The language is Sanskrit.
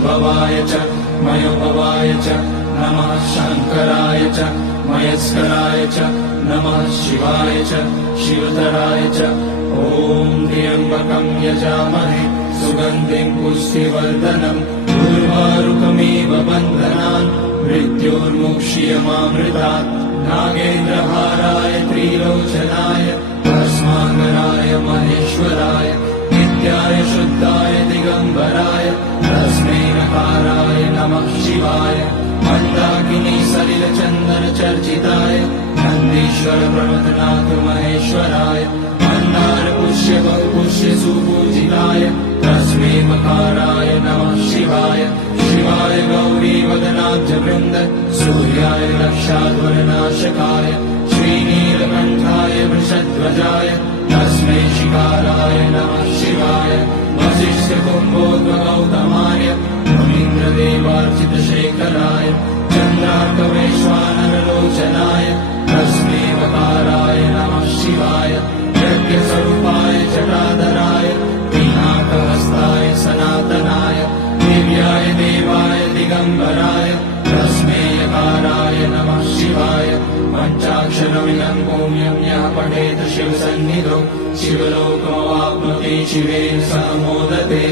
संभवाय च मयोभवाय च नमः शंकराय च मयस्कराय च नमः शिवाय च शिवतराय च। ॐ त्र्यम्बकं यजामहे सुगन्धिं पुष्टिवर्धनम् उर्वारुकमिव बन्धनान् मृत्योर्मुक्ष्यमामृतात्। नागेन्द्रहाराय त्रिलोचनाय भस्माङ्गराय महेश्वराय नित्याय शुद्धाय दिगम्बराय तस्मै नकाराय नमः शिवाय। मन्दाकिनी सलिलचन्दन चर्चिताय नन्दीश्वर प्रमथनाथ महेश्वराय मन्दार पुष्य बहुपुष्य सुपूजिताय तस्मै मकाराय नमः शिवाय। शिवाय गौरी वदनाब्ज वृन्द सूर्याय रक्षाध्वरनाशकाय श्रीनीलकण्ठाय वृषध्वजाय तस्मै शिकाराय नमः शिवाय। वसिष्ठ कुम्भोद्भवगौतमाय मुनीन्द्रदेवार्चितशेखराय चन्द्रार्कवैश्वानरलोचनाय तस्मै वकाराय नमः शिवाय। यज्ञस्वरूपाय जटाधराय पिनाकहस्ताय सनातनाय दिव्याय देवाय दिगम्बराय तस्मै यकाराय नमः शिवाय। पञ्चाक्षरमिदं पुण्यं यः पठेत् शिवसन्निधौ शिवलोकमवाप्नोति शिवेन सह मोदते।